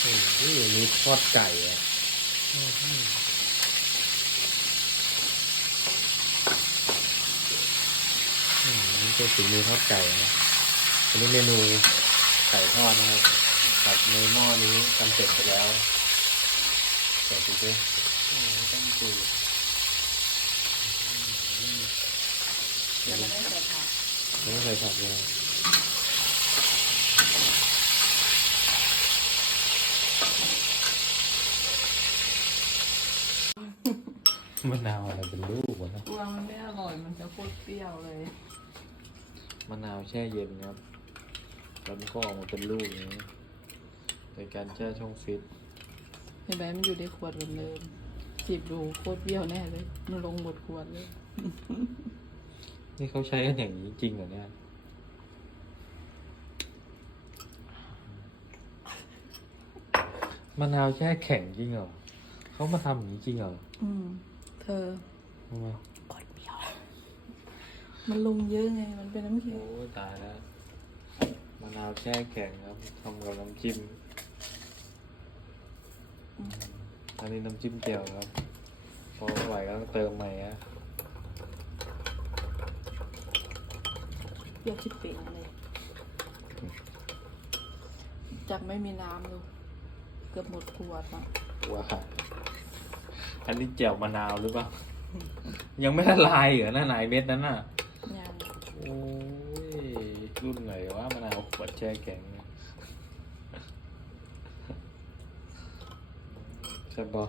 โอ้โหนี่ทอดไก่อะอืมนี่เป็นฝีมือทอดไก่นะอันนี้เมนูไก่ทอดนะครับกับในหม้อนี้ทำเสร็จไปแล้วเสิร์ฟดูสิโอ้โหต้องจืดยังไม่ได้ใส่ผักไม่เคยผัดเลย มะนาวอะไรเป็นลูกวะนะกลัวมันไม่อร่อยมันจะโคตรเปรี้ยวเลยมะนาวแช่เย็นครับ แล้วมันก็ออกมาเป็นลูกอย่างนี้โดยการแช่ช่องฟิตเห็นไหมมันอยู่ในขวดเหมือนเดิมจีบดูโคตรเปรี้ยวแน่เลย มันลงหมดขวดเลย นี่เขาใช้กันอย่างนี้จริงเหรอเนี่ย มะนาวแช่แข็งจริงเหรอเขามาทำอย่างนี้จริงเหรอ อืม เธอทำไมโคตรเปรี้ยว มันลงเยอะไง มันเป็นน้ำเค็โอ้มตายแล้วมะนาวแช่แข็งครับทำกับน้ำจิ้มอืมอันนี้น้ำจิ้มเจียวครับ พอไม่ไหวก็ต้องเติมใหม่อะเปรี้ยวชิบเป่งเลย จากไม่มีน้ำเลยเกือบหมดขวดอะว้า อันนี้เจียวมะนาวหรือเปล่า ยังไม่ละลายเหรอน่ะนายเม็ดนั้นน่ะ ยังโอ้ยรุ่นไหนวะมะนาวขวดแช่แข็งเนี่ยใช่ปะ